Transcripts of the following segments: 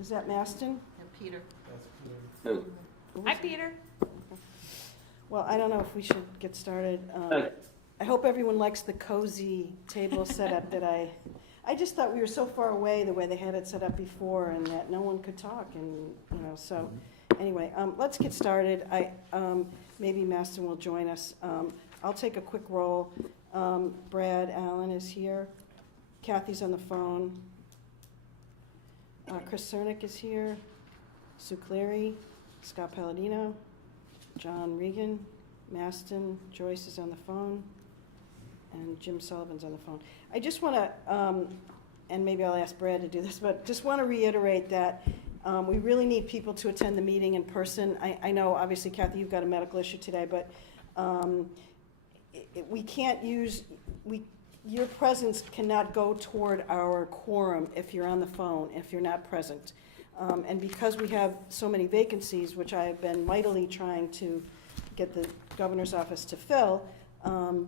Is that Maston? And Peter. Oh, Hi, Peter. Well, I don't know if we should get started. I hope everyone likes the cozy table setup that I just thought we were so far away the way they had it set up before and that no one could talk and, so anyway, let's get started. Maybe Maston will join us. I'll take a quick roll. Brad Allen is here. Kathy's on the phone. Chris Cernick is here. Sue Cleary, Scott Palladino, John Regan, Maston, Joyce is on the phone, and Jim Sullivan's on the phone. I just want to, and maybe I'll ask Brad to do this, but just want to reiterate that we really need people to attend the meeting in person. I know, obviously, Kathy, you've got a medical issue today, but we can't use, your presence cannot go toward our quorum if you're on the phone, if you're not present. And because we have so many vacancies, which I have been mightily trying to get the governor's office to fill,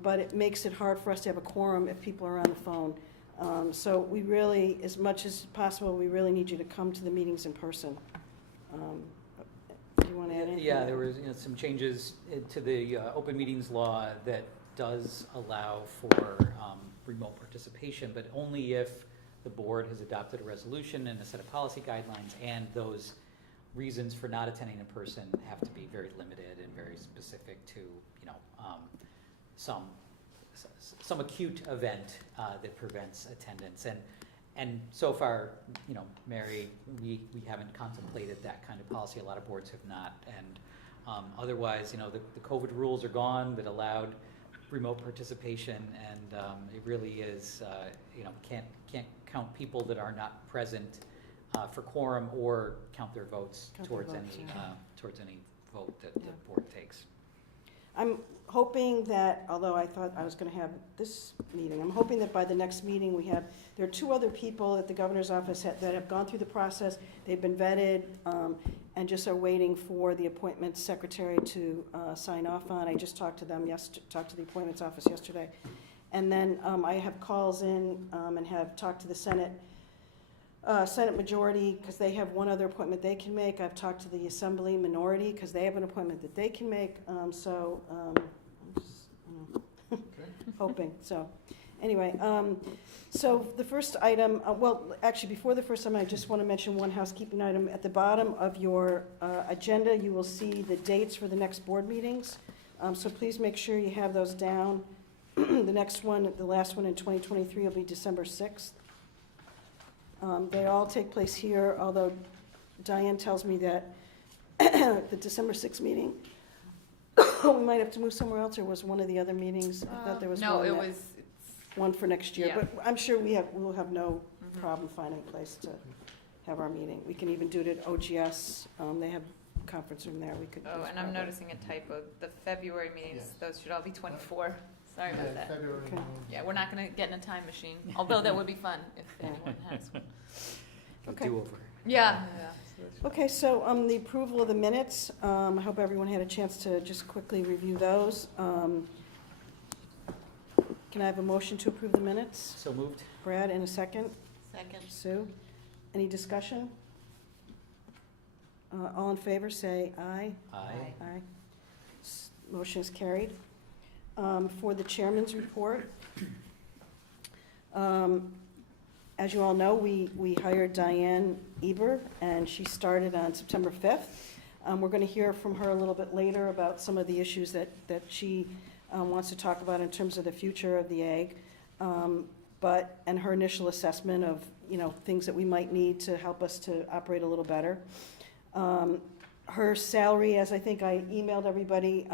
but it makes it hard for us to have a quorum if people are on the phone. So we really, as much as possible, we really need you to come to the meetings in person. Do you want to add anything? Yeah, there was some changes to the open meetings law that does allow for remote participation, but only if the board has adopted a resolution and a set of policy guidelines, and those reasons for not attending in person have to be very limited and very specific to, some acute event that prevents attendance. And so far, Mary, we haven't contemplated that kind of policy. A lot of boards have not. And otherwise, the COVID rules are gone that allowed remote participation, and it really is, can't count people that are not present for quorum or count their votes towards any vote that the board takes. I'm hoping that, although I thought I was going to have this meeting, I'm hoping that by the next meeting there are two other people at the governor's office that have gone through the process. They've been vetted and just are waiting for the appointments secretary to sign off on. I just talked to them talked to the appointments office yesterday. And then I have calls in and have talked to the Senate majority because they have one other appointment they can make. I've talked to the Assembly minority because they have an appointment that they can make. I'm just hoping. So anyway, so the first item, actually before the first item, I just want to mention one housekeeping item. At the bottom of your agenda, you will see the dates for the next board meetings. So please make sure you have those down. The next one, the last one in 2023 will be December 6th. They all take place here, although Diane tells me that the December 6th meeting, we might have to move somewhere else, or was one of the other meetings? I thought there was No, one it that- was, one for next year, Yeah. but I'm sure we'll have no problem finding a place to have our meeting. We can even do it at OGS. They have a conference room there. We could. oh, and I'm noticing a typo. The February meetings, Yes. those should all be 24. Sorry about that. February. Okay. Yeah, we're not gonna get in a time machine, although that would be fun if anyone has one. Okay. Do-over. Yeah. Okay, so the approval of the minutes, I hope everyone had a chance to just quickly review those. Can I have a motion to approve the minutes? So moved? Brad, in a second. Second. Sue? Any discussion? All in favor, say aye. Aye. Aye. Motion is carried. For the chairman's report, as you all know, we hired Diane Eber, and she started on September 5th. We're going to hear from her a little bit later about some of the issues that she wants to talk about in terms of the future of the ag, and her initial assessment of, things that we might need to help us to operate a little better. Her salary, as I think I emailed everybody,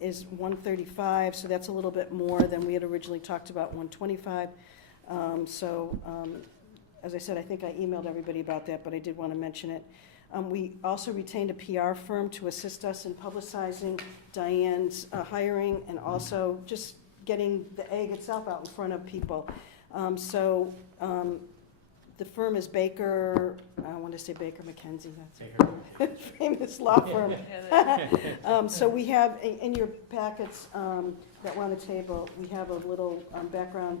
is $135, so that's a little bit more than we had originally talked about, $125. As I said, I think I emailed everybody about that, but I did want to mention it. We also retained a PR firm to assist us in publicizing Diane's hiring and also just getting the egg itself out in front of people. The firm is Baker, I want to say Baker McKenzie, that's a famous law firm. So we have, in your packets that were on the table, we have a little background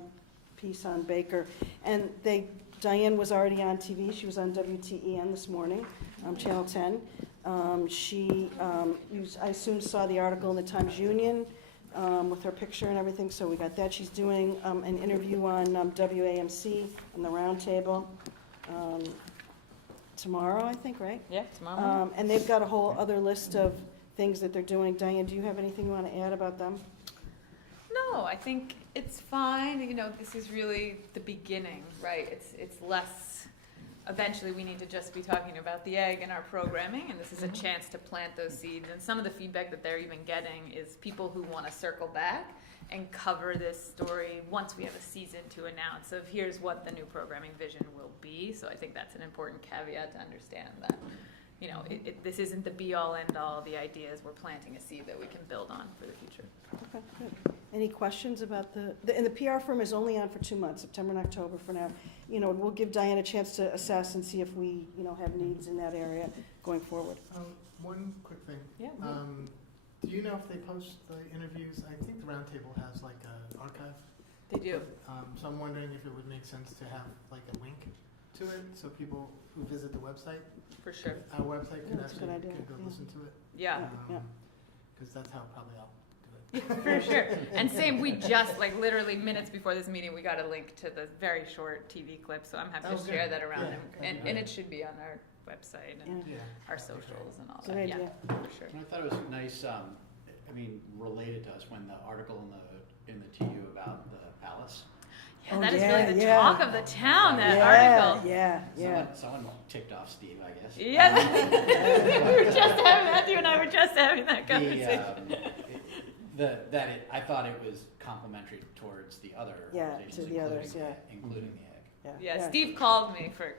piece on Baker. And they Diane was already on TV. She was on WTEN this morning, Channel 10. I assume saw the article in the Times Union with her picture and everything, so we got that. She's doing an interview on WAMC on the Roundtable tomorrow, I think, right? Yeah, tomorrow. And they've got a whole other list of things that they're doing. Diane, do you have anything you want to add about them? No, I think it's fine. You know, this is really the beginning, right? It's less, eventually we need to just be talking about the egg in our programming, and this is a chance to plant those seeds. And some of the feedback that they're even getting is people who want to circle back and cover this story once we have a season to announce of here's what the new programming vision will be. So I think that's an important caveat to understand that, you know, this isn't the be-all, end-all. The idea is we're planting a seed that we can build on for the future. Okay, good. Any questions about and the PR firm is only on for 2 months, September and October for now. You know, we'll give Diane a chance to assess and see if we, you know, have needs in that area going forward. One quick thing. Yeah. Do you know if they post the interviews? I think the Roundtable has like an archive. They do. So I'm wondering if it would make sense to have like a link to it, so people who visit the website, For sure. our website, Yeah, could that's a good actually idea, could go yeah. listen to it. Yeah. Yeah. Because that's how probably I'll do it. For sure. And same, we just, like, literally minutes before this meeting, we got a link to the very short TV clip, so I'm happy Oh, to good. share that around. Yeah, And, that'd be and great. it should be on our website and Yeah, Yeah. our that'd be great. socials and all good that. Yeah, idea. for sure. And I thought it was nice, I mean, related to us, when the article in the TU about the palace. Yeah, Oh, that is yeah, really the yeah. talk of the town, that Yeah, article. yeah. Someone ticked off Steve, I guess. Yeah, we were just having, Matthew and I were just having that The, conversation. I thought it was complimentary towards the other Yeah, organizations, to the others, including the egg. Yeah, Steve called me for,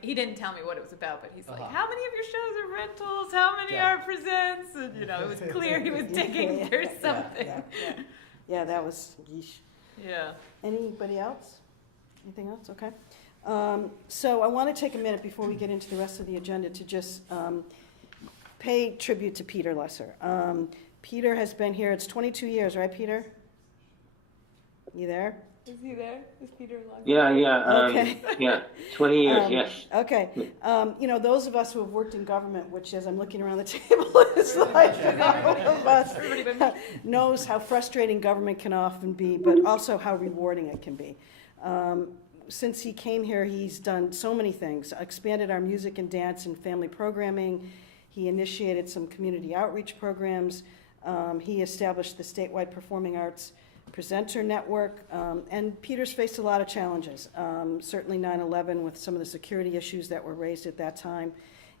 he didn't tell me what it was about, but he's like, Uh-huh. how many of your shows are rentals? How many Yeah. are presents? And, you know, it was clear he was digging for something. Yeah, that was, yeesh. Yeah. Anybody else? Anything else? Okay. So I want to take a minute before we get into the rest of the agenda to just pay tribute to Peter Lesser. Peter has been here, it's 22 years, right, Peter? You there? Is he there? Is Peter alive? Okay. Yeah, 20 years, yes. Okay. You know, those of us who have worked in government, which as I'm looking around the table, is like all of us, Everybody but me. knows how frustrating government can often be, but also how rewarding it can be. Since he came here, he's done so many things, expanded our music and dance and family programming. He initiated some community outreach programs. He established the statewide performing arts presenter network. And Peter's faced a lot of challenges, certainly 9/11 with some of the security issues that were raised at that time.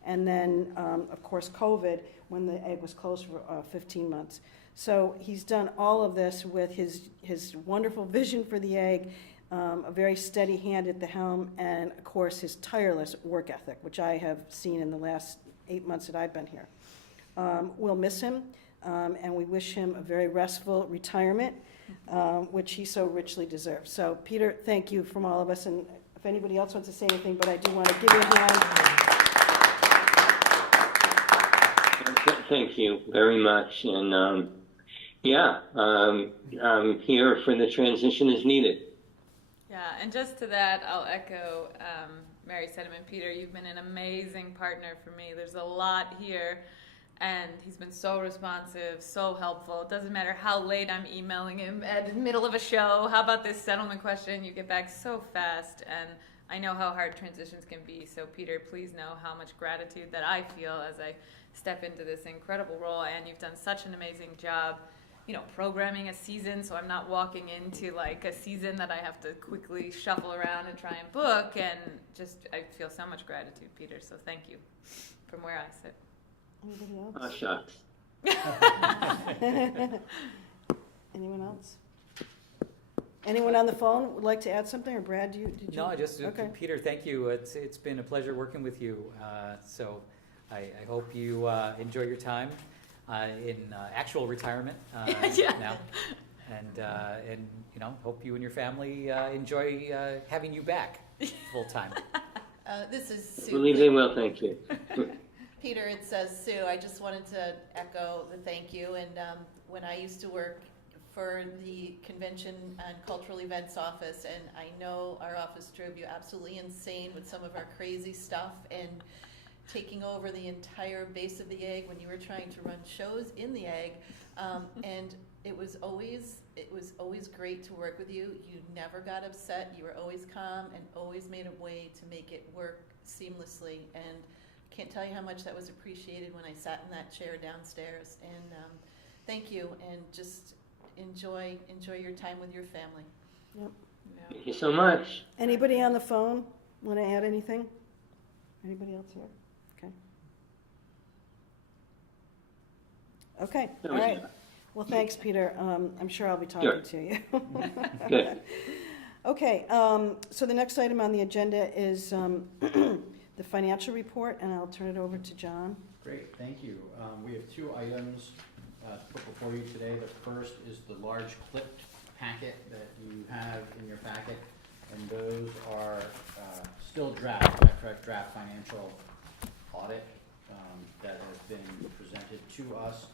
And then, of course, COVID, when the egg was closed for 15 months. So he's done all of this with his wonderful vision for the egg, a very steady hand at the helm, and of course his tireless work ethic, which I have seen in the last 8 months that I've been here. We'll miss him, and we wish him a very restful retirement, which he so richly deserves. So Peter, thank you from all of us, and if anybody else wants to say anything, but I do want to give you a hand. Thank you very much. And I'm here for the transition as needed. Yeah, and just to that, I'll echo Mary's sentiment. Peter, you've been an amazing partner for me. There's a lot here, and he's been so responsive, so helpful. It doesn't matter how late I'm emailing him at the middle of a show. How about this settlement question? You get back so fast, and I know how hard transitions can be. So, Peter, please know how much gratitude that I feel as I step into this incredible role, and you've done such an amazing job, you know, programming a season, so I'm not walking into like a season that I have to quickly shuffle around and try and book, and just I feel so much gratitude, Peter, so thank you from where I sit. Anybody Oh, else? shucks. Anyone else? Anyone on the phone would like to add something, or Brad, did you? No, Okay. Peter, thank you. It's been a pleasure working with you. So I hope you enjoy your time in actual retirement Yeah. now, and you know, hope you and your family enjoy having you back full time. This is Sue. Believe they will, thank you. Peter, it says Sue. I just wanted to echo the thank you. And when I used to work for the Convention and Cultural Events Office, and I know our office drove you absolutely insane with some of our crazy stuff and taking over the entire base of the egg when you were trying to run shows in the egg. And it was always great to work with you. You never got upset. You were always calm and always made a way to make it work seamlessly. And can't tell you how much that was appreciated when I sat in that chair downstairs. And thank you, and just enjoy your time with your family. Yep. Yeah. Thank you so much. Anybody on the phone want to add anything? Anybody else here? Okay, all right. Well, thanks, Peter. I'm sure I'll be talking to you. Good. Okay, so the next item on the agenda is the financial report, and I'll turn it over to John. Great, thank you. We have two items to put before you today. The first is the large clipped packet that you have in your packet, and those are still draft, is that correct, draft financial audit that has been presented to us.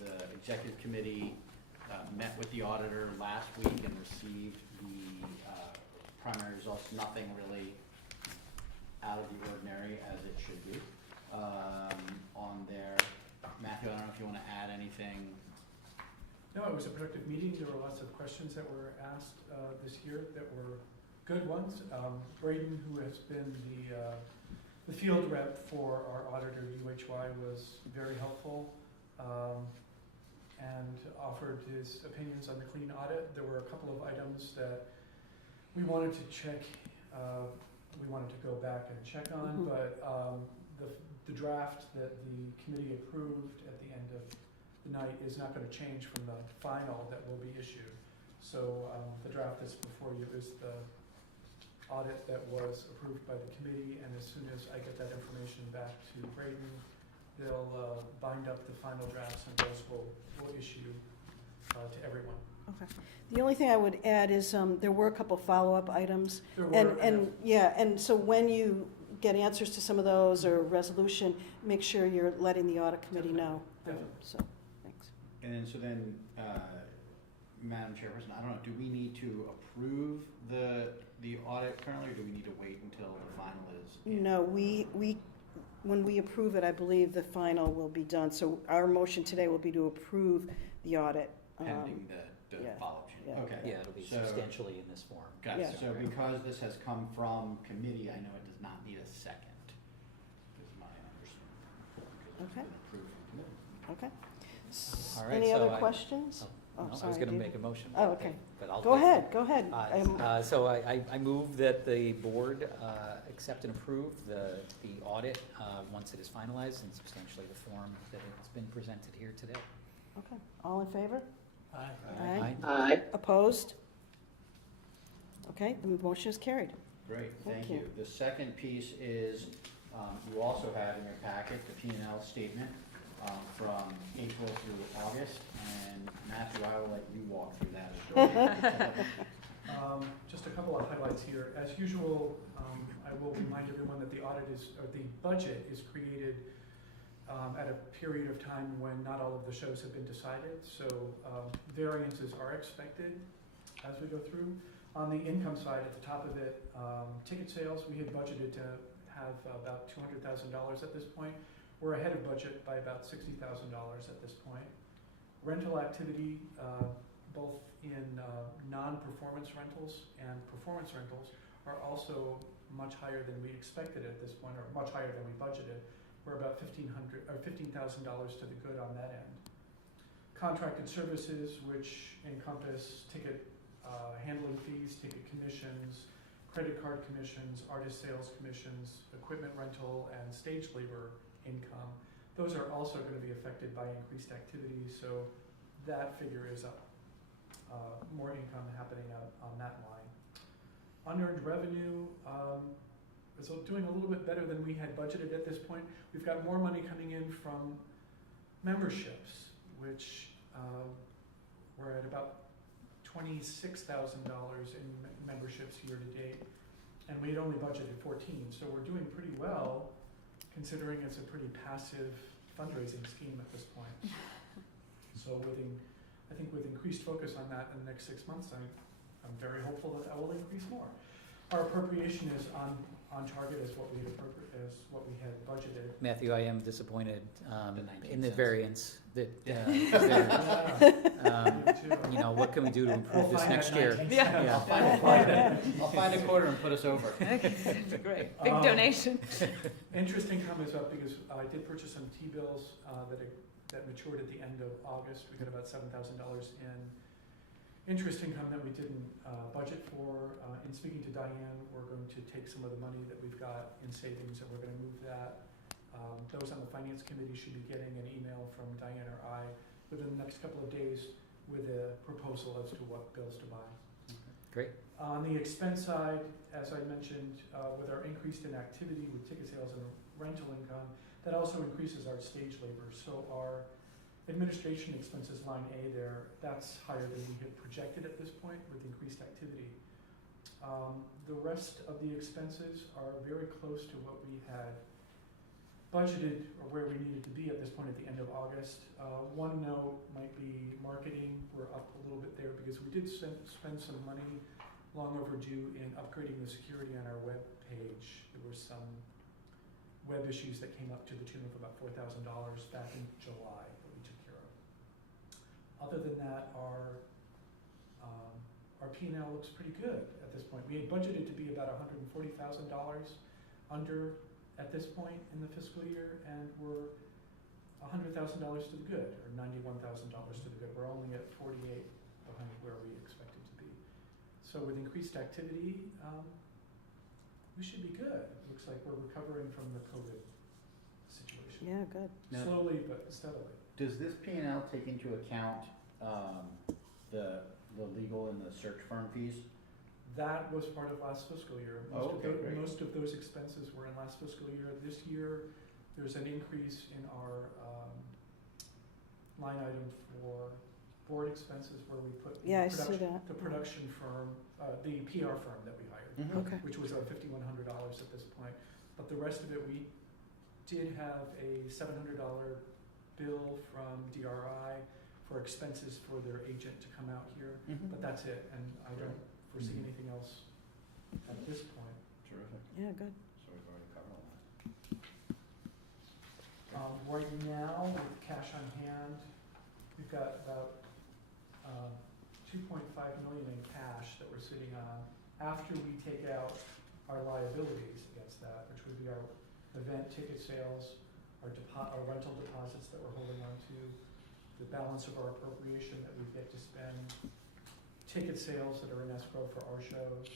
The executive committee met with the auditor last week and received the primary results, nothing really out of the ordinary, as it should be, on there. Matthew, I don't know if you want to add anything. No, it was a productive meeting. There were lots of questions that were asked this year that were good ones. Braden, who has been the field rep for our auditor, UHY, was very helpful and offered his opinions on the clean audit. There were a couple of items that we wanted to check, we wanted to go back and check on, but the draft that the committee approved at the end of the night is not going to change from the final that will be issued. So the draft that's before you is the audit that was approved by the committee, and as soon as I get that information back to Braden, they'll bind up the final drafts, and those will issue to everyone. Okay. The only thing I would add is there were a couple follow-up items. There were, And so when you get answers to some of those or resolution, make sure you're letting the audit committee know. Definitely. So, thanks. And so then, Madam Chairperson, I don't know, do we need to approve the audit currently, or do we need to wait until the final is in? No, when we approve it, I believe the final will be done. So our motion today will be to approve the audit. Pending the yeah, follow-up change? yeah. Okay. Yeah, it'll be So- substantially in this form. Gotcha. Yeah. So because this has come from committee, I know it does not need a second, is my understanding. Because it's Okay. been approved from committee. Okay. All right, Any so other I- questions? Oh, Oh, no, I sorry, was gonna David. make a motion. Oh, okay. But I'll Go wait. ahead, go ahead. So I move that the board accept and approve the audit once it is finalized in substantially the form that it's been presented here today. Okay, all in favor? Aye. Aye. Aye. Opposed? Okay, the motion is carried. Great, Thank thank you. you. The second piece is, you also have in your packet the P&L statement from April through August, and Matthew, I will let you walk through that as well. Just a couple of highlights here. As usual, I will remind everyone that the budget is created at a period of time when not all of the shows have been decided, so variances are expected as we go through. On the income side, at the top of it, ticket sales, we had budgeted to have about $200,000 at this point. We're ahead of budget by about $60,000 at this point. Rental activity, both in non-performance rentals and performance rentals, are also much higher than we expected at this point, or much higher than we budgeted. We're about $15,000 to the good on that end. Contracted services, which encompass ticket handling fees, ticket commissions, credit card commissions, artist sales commissions, equipment rental, and stage labor income. Those are also going to be affected by increased activity, so that figure is up. More income happening on that line. Unearned revenue is doing a little bit better than we had budgeted at this point. We've got more money coming in from memberships, which we're at about $26,000 in memberships year to date, and we had only budgeted 14, so we're doing pretty well considering it's a pretty passive fundraising scheme at this point. So with I think with increased focus on that in the next 6 months, I'm very hopeful that will increase more. Our appropriation is on target as what we had budgeted. Matthew, I am disappointed The 19 in the cents. variance that, Yeah. you know, what can we do to improve this next year? Yeah. I'll find a quarter and put us over. Great, big donation. Interest income is up because I did purchase some T-bills that matured at the end of August. We got about $7,000 in interest income that we didn't budget for. In speaking to Diane, we're going to take some of the money that we've got in savings and we're going to move that. Those on the finance committee should be getting an email from Diane or I within the next couple of days with a proposal as to what bills to buy. Great. On the expense side, as I mentioned, with our increased inactivity with ticket sales and rental income, that also increases our stage labor. So our administration expenses line A there, that's higher than we had projected at this point with increased activity. The rest of the expenses are very close to what we had budgeted or where we needed to be at this point at the end of August. One note might be marketing. We're up a little bit there because we did spend some money long overdue in upgrading the security on our web page. There were some web issues that came up to the tune of about $4,000 back in July that we took care of. Other than that, our P&L looks pretty good at this point. We had budgeted to be about $140,000 under at this point in the fiscal year, and we're $100,000 to the good, or $91,000 to the good. We're only at 48 behind where we expected to be. So with increased activity, we should be good. It looks like we're recovering from the COVID situation. Yeah, good. Now- Slowly but steadily. Does this P&L take into account the legal and the search firm fees? That was part of last fiscal year. Oh, okay, great. Most of those expenses were in last fiscal year. This year, there's an increase in our line item for board expenses where we put Yeah, I see that. the production firm, the PR firm that we hired, Okay. which was $5,100 at this point. But the rest of it, we did have a $700 bill from DRI for expenses for their agent to come out here, but that's it, and I don't foresee Mhm. anything else at this point. Terrific. Yeah, good. So we've already covered all that. Right now, with cash on hand, we've got about 2.5 million in cash that we're sitting on after we take out our liabilities against that, which would be our event ticket sales, our rental deposits that we're holding on to, the balance of our appropriation that we've yet to spend, ticket sales that are in escrow for our shows,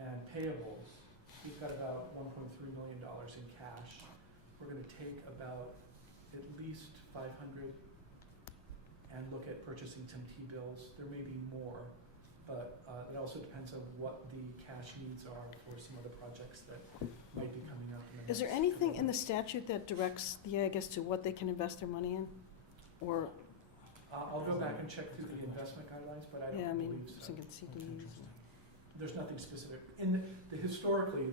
and payables. We've got about $1.3 million in cash. We're gonna take about at least 500 and look at purchasing some T-bills. There may be more, but it also depends on what the cash needs are for some of the projects that might be coming up. In the Is there next anything couple in the months. statute that directs the AG as to what they can invest their money in? Or, I'll go back and check through the investment guidelines, but I yeah, I don't mean, believe so. thinking CDs. There's nothing specific. Historically,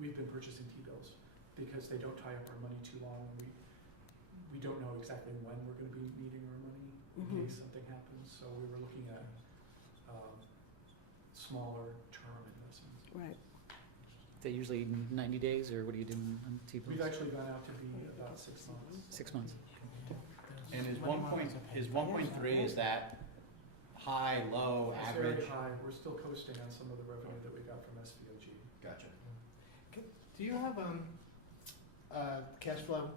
we've been purchasing T-bills because they don't tie up our money too long. We don't know exactly when we're gonna be needing our money in Mhm. case something happens, so we were looking at smaller term investments. Right. They usually 90 days, or what do you do on T-bills? We've actually gone out to be about 6 months. 6 months. And is 1.3, is that high, low, It's average? very high. We're still coasting on some of the revenue that we got from SVOG. Gotcha. Do you have cash flow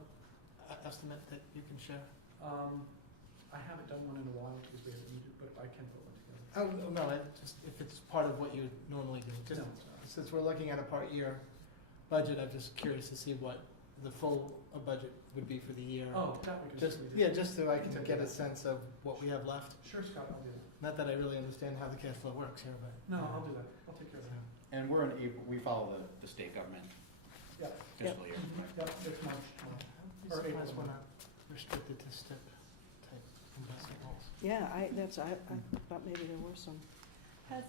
estimate that you can share? I haven't done one in a while because we haven't needed, but I can put one together. Oh, no, just if it's part of what you normally do. Just No. since we're looking at a part year budget, I'm just curious to see what the full budget would be for the year. Oh, that we can Just, certainly do. yeah, just so I can get a sense of what we have left. Sure, Scott, I'll do that. Not that I really understand how the cash flow works here, but. No, I'll do that. I'll take care of that. And we're in April, we follow the state government Yeah. fiscal year. Yep, next month. I'd Or be surprised April. we're not restricted to STIP type investment goals. Yeah, I thought maybe there were some. Has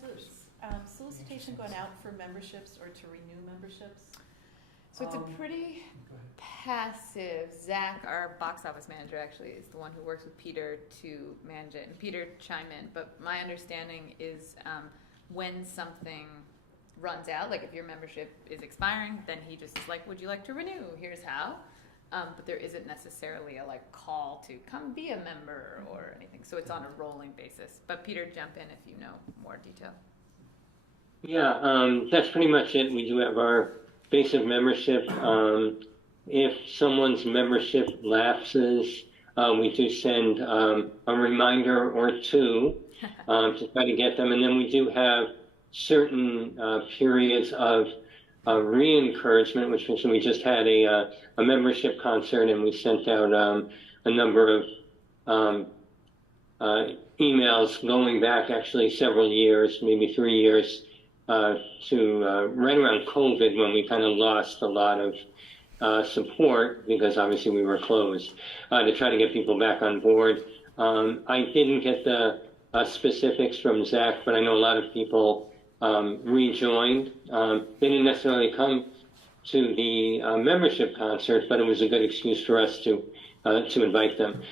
a solicitation gone out for memberships or to renew memberships? So it's a pretty Go ahead. passive. Zach, our box office manager, actually is the one who works with Peter to manage it, and Peter chime in. But my understanding is when something runs out, like if your membership is expiring, then he just is like, "Would you like to renew? Here's how." But there isn't necessarily a like call to come be a member or anything. So it's on a rolling basis. But Peter, jump in if you know more detail. Yeah, that's pretty much it. We do have our basic membership. If someone's membership lapses, we do send a reminder or two to try to get them. And then we do have certain periods of re-encouragement, which means we just had a membership concert and we sent out a number of emails going back actually several years, maybe 3 years, to right around COVID when we kind of lost a lot of support because obviously we were closed, to try to get people back on board. I didn't get the specifics from Zach, but I know a lot of people rejoined. They didn't necessarily come to the membership concert, but it was a good excuse for us to invite them.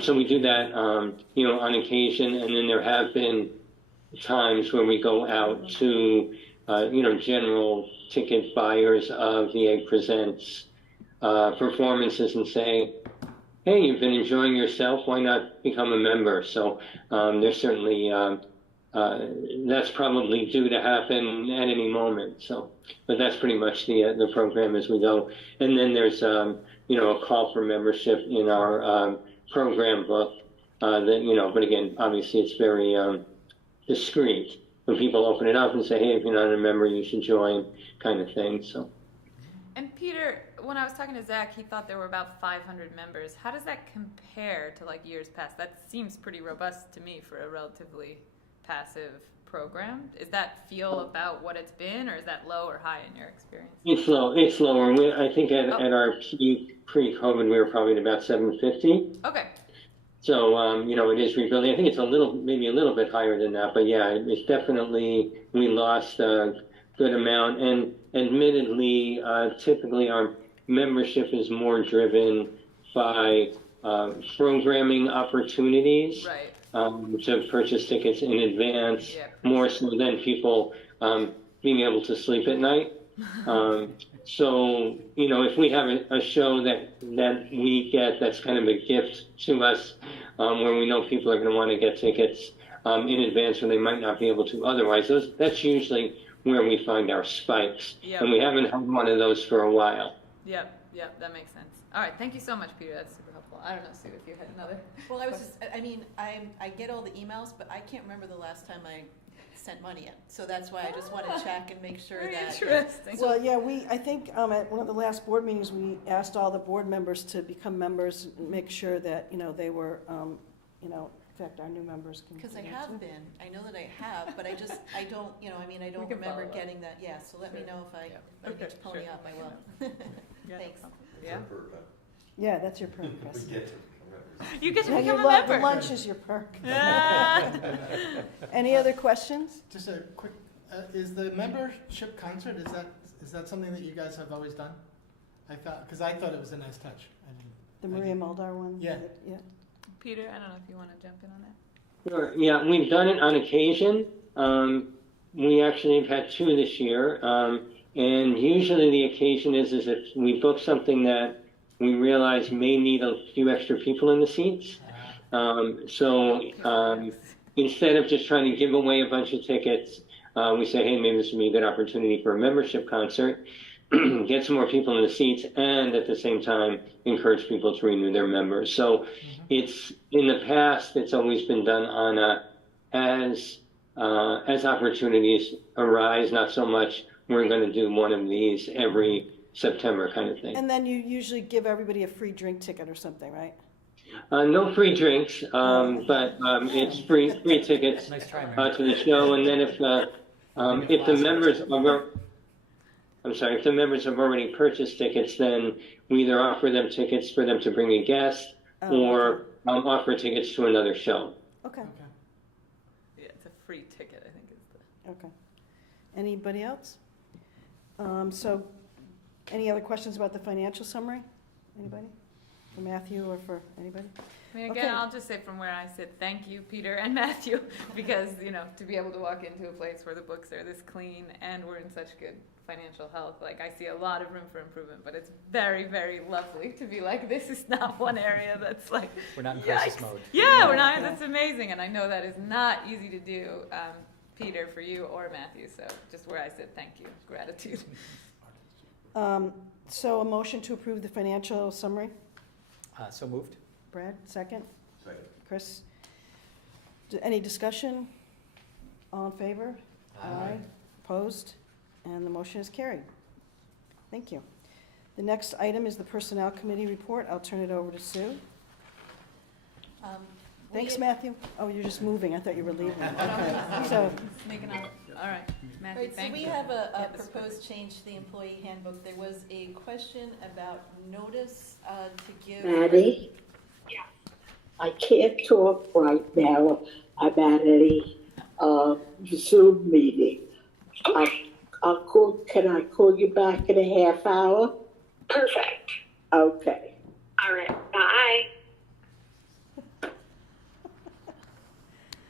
So we do that, on occasion, and then there have been times where we go out to, general ticket buyers of the Egg Presents performances and say, hey, you've been enjoying yourself, why not become a member? So there's certainly, that's probably due to happen at any moment. So, but that's pretty much the program as we go. And then there's, a call for membership in our program book but again, obviously it's very discreet. When people open it up and say, hey, if you're not a member, you should join, kind of thing. So. And Peter, when I was talking to Zach, he thought there were about 500 members. How does that compare to like years past? That seems pretty robust to me for a relatively passive program. Is that feel about what it's been, or is that low or high in your experience? It's low. It's lower. I think at our peak pre-COVID, we were probably at about 750. Okay. So, it is rebuilding. I think it's maybe a little bit higher than that, but yeah, it's definitely, we lost a good amount. And admittedly, typically our membership is more driven by programming opportunities. Right. To purchase tickets in advance, Yeah. more so than people being able to sleep at night. So, if we have a show that we get that's kind of a gift to us, where we know people are going to want to get tickets in advance when they might not be able to otherwise, that's usually where we find our spikes. Yep. And we haven't had one of those for a while. Yep, that makes sense. All right, thank you so much, Peter. That's super helpful. I don't know, Sue, if you had another. Well, I get all the emails, but I can't remember the last time I sent money in. So that's why I just want to check and make sure Very that. interesting. Well, yeah, I think at one of the last board meetings, we asked all the board members to become members, and make sure that, they were, in fact, our new members can. Because I do that have too. been, I know that I have, but I don't, I don't can remember follow up. getting that, yeah, so let me Sure. know if I Okay, need to pony sure. up, I will. Thanks. Yeah. Yeah, that's your perk, Chris. You get to Now become a the member. lunch is your perk. Ah. Any other questions? Just a quick, is the membership concert, is that something that you guys have always done? Because I thought it was a nice touch. The Maria Muldaur one? Yeah. Yeah. Peter, I don't know if you want to jump in on that. Sure. Yeah, we've done it on occasion. We actually have had 2 this year. And usually the occasion is if we book something that we realize may need a few extra people in the seats. Instead of just trying to give away a bunch of tickets, we say, hey, maybe this would be a good opportunity for a membership concert, get some more people in the seats, and at the same time, encourage people to renew their members. So it's, in the past, it's always been done on as opportunities arise, not so much we're going to do one of these every September kind of thing. And then you usually give everybody a free drink ticket or something, right? No free drinks, but it's free tickets Nice try, Mary. to the show. And then if the members if the members have already purchased tickets, then we either offer them tickets for them to bring a guest, or offer tickets to another show. Okay, Yeah, it's a free ticket, I think is the. okay. Anybody else? So Any other questions about the financial summary? Anybody? For Matthew or for anybody? I mean, Okay. again, I'll just say from where I sit, thank you, Peter and Matthew, because, to be able to walk into a place where the books are this clean and we're in such good financial health, like, I see a lot of room for improvement, but it's very, very lovely to be like, this is not one area that's like, We're not in crisis yikes. mode. Yeah, we're not, that's amazing, and I know that is not easy to do, Peter, for you or Matthew, so just where I sit, thank you, gratitude. So a motion to approve the financial summary? So moved? Brad, second? Second. Chris? Any discussion? All in favor? Opposed? And the motion is carried. Thank you. The next item is the Personnel Committee report. I'll turn it over to Sue. Thanks, Matthew. Oh, you're just moving. I thought you were leaving. Okay. So, Making all right, Matthew, Right, so thank we you. have a Yeah, this- proposed change to the employee handbook. There was a question about notice to give. Maddie? I can't talk right now. I'm at a Zoom meeting. I'll call, can I call you back in a half hour? Perfect. Okay. All right. Bye.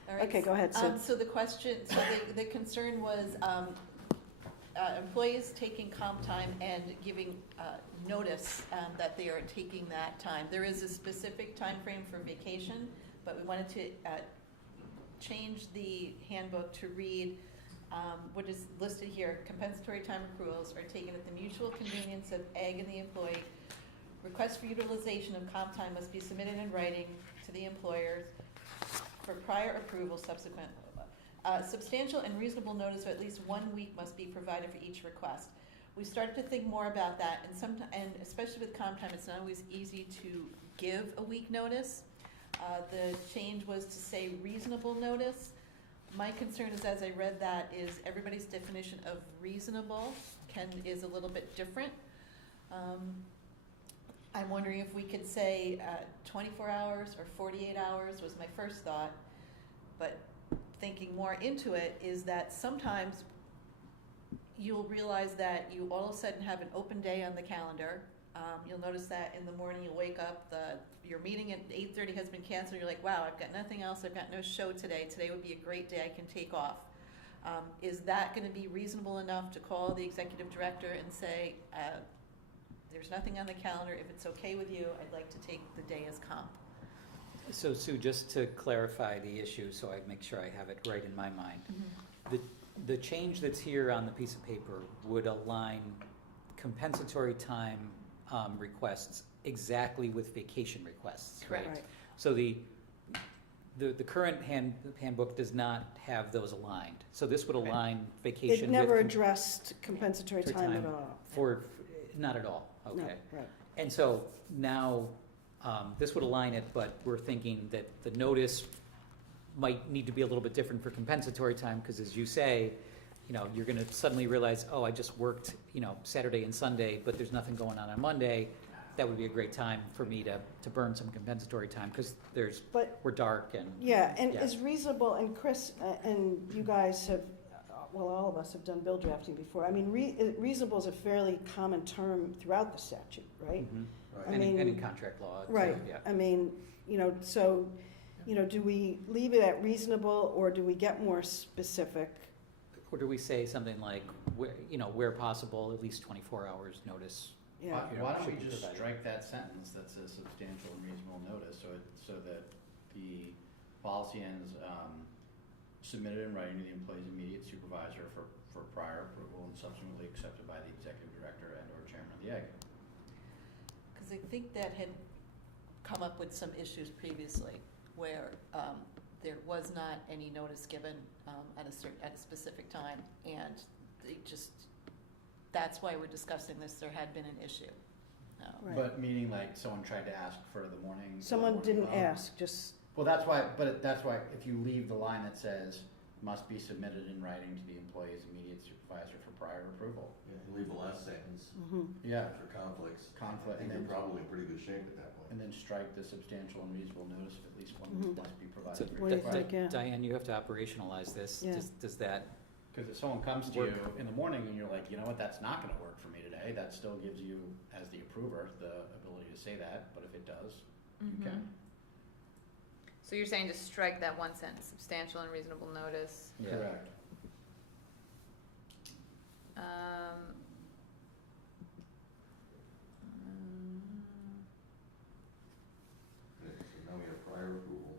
All right, okay, go ahead, Sue. So the question, so the concern was employees taking comp time and giving notice that they are taking that time. There is a specific time frame for vacation, but we wanted to change the handbook to read what is listed here. Compensatory time accruals are taken at the mutual convenience of egg and the employee. Requests for utilization of comp time must be submitted in writing to the employers for prior approval subsequent. Substantial and reasonable notice of at least 1 week must be provided for each request. We started to think more about that, and especially with comp time, it's not always easy to give a week notice. The change was to say reasonable notice. My concern is, as I read that, is everybody's definition of reasonable is a little bit different. I'm wondering if we could say 24 hours or 48 hours was my first thought, but thinking more into it is that sometimes you'll realize that you all of a sudden have an open day on the calendar. You'll notice that in the morning you'll wake up, your meeting at 8:30 has been canceled, you're like, wow, I've got nothing else, I've got no show today, today would be a great day, I can take off. Is that gonna be reasonable enough to call the executive director and say, there's nothing on the calendar, if it's okay with you, I'd like to take the day as comp? So Sue, just to clarify the issue, so I make sure I have it right in my mind. The change that's here on the piece of paper would align compensatory time requests exactly with vacation requests, right? Right. So the current handbook does not have those aligned. So this would align vacation It with. never addressed compensatory time at all. Not at all, okay. No, right. And so now, this would align it, but we're thinking that the notice might need to be a little bit different for compensatory time, because as you say, you're gonna suddenly realize, oh, I just worked, Saturday and Sunday, but there's nothing going on Monday. That would be a great time for me to burn some compensatory time, because But, we're dark and. yeah, and it's reasonable, and Chris, and you guys have, well, all of us have done bill drafting before. I mean, reasonable is a fairly common term throughout the statute, right? Mhm. I And mean, in contract law. too, Right, yeah. I mean, so, do we leave it at reasonable, or do we get more specific? Or do we say something like, where possible, at least 24 hours notice? Yeah, Why don't should we be just provided. strike that sentence that says substantial and reasonable notice, so that the policy ends submitted in writing to the employee's immediate supervisor for prior approval and subsequently accepted by the executive director and/or chairman of the egg. Because I think that had come up with some issues previously where there was not any notice given at a specific time, and that's why we're discussing this, there had been an issue. right. But meaning like someone tried to ask for the morning. Someone didn't of. ask, just, Well, that's why if you leave the line that says must be submitted in writing to the employee's immediate supervisor for prior approval. Yeah, and leave the last sentence Yeah. for conflicts. Conflict, I think and you're then, probably in pretty good shape at that point. and then strike the substantial and reasonable notice of at least 1 week must be So provided. for What do you each think, yeah. Diane, you have to operationalize this. Yeah. Does that Because if someone comes to you in the morning and you're like, you know what, that's not gonna work for me today, that still gives you, as the approver, the ability to say that, but if it does, you Mhm. can. So you're saying just strike that one sentence, substantial and reasonable notice. Yeah. Correct. Um, So now we have prior approval.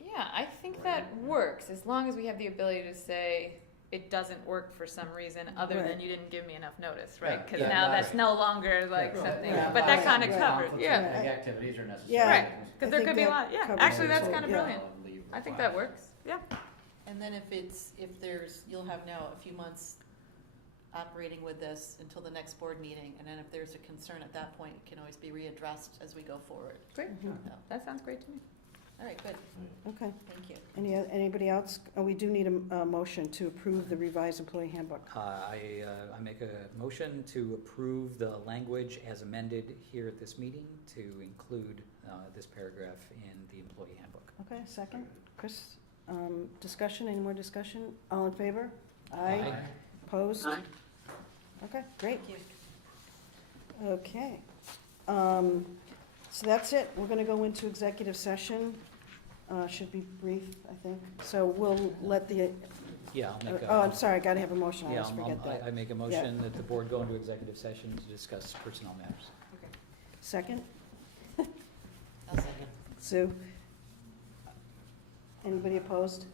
Yeah, I think that works, as long as we have the ability to say, it doesn't work for some reason, other than Right. you didn't give me enough notice, right? Yeah, Because yeah, now right. that's no longer like Right. something, Yeah, but that kind of right. covers, Conflicts yeah. of big activities are necessary. Yeah. Right, I because there think could be a that lot, yeah, covers actually, it. that's kind of Yeah. brilliant. I think that works, yeah. And then if there's, you'll have now a few months operating with this until the next board meeting, and then if there's a concern at that point, it can always be readdressed as we go forward. Great, Mhm. Yeah. that sounds great to me. All right, good, Okay. thank you. Anybody else? Oh, we do need a motion to approve the revised employee handbook. I make a motion to approve the language as amended here at this meeting to include this paragraph in the employee handbook. Okay, second. Chris, discussion, any more discussion? All in favor? Aye. Opposed? Aye. Okay, great. Thank you. Okay. So that's it. We're gonna go into executive session. Should be brief, I think. So we'll let the, Yeah, I'll make a. oh, I'm sorry, I gotta have a motion. I Yeah, always forget that. I make a motion that the board go into executive session to discuss personnel matters. Second? I'll second. Sue? Anybody opposed?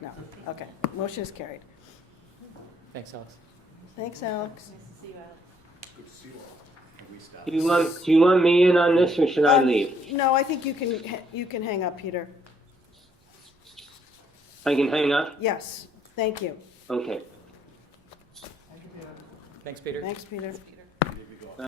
No. Okay. Motion is carried. Thanks, Alex. Thanks, Alex. Nice to see you, Alex. Good to see you all. Have we stopped? Do you want me in on this or should I leave? No, I think you can hang up, Peter. I can hang up? Yes, thank you. Okay. Thanks, Peter. Thanks, Peter.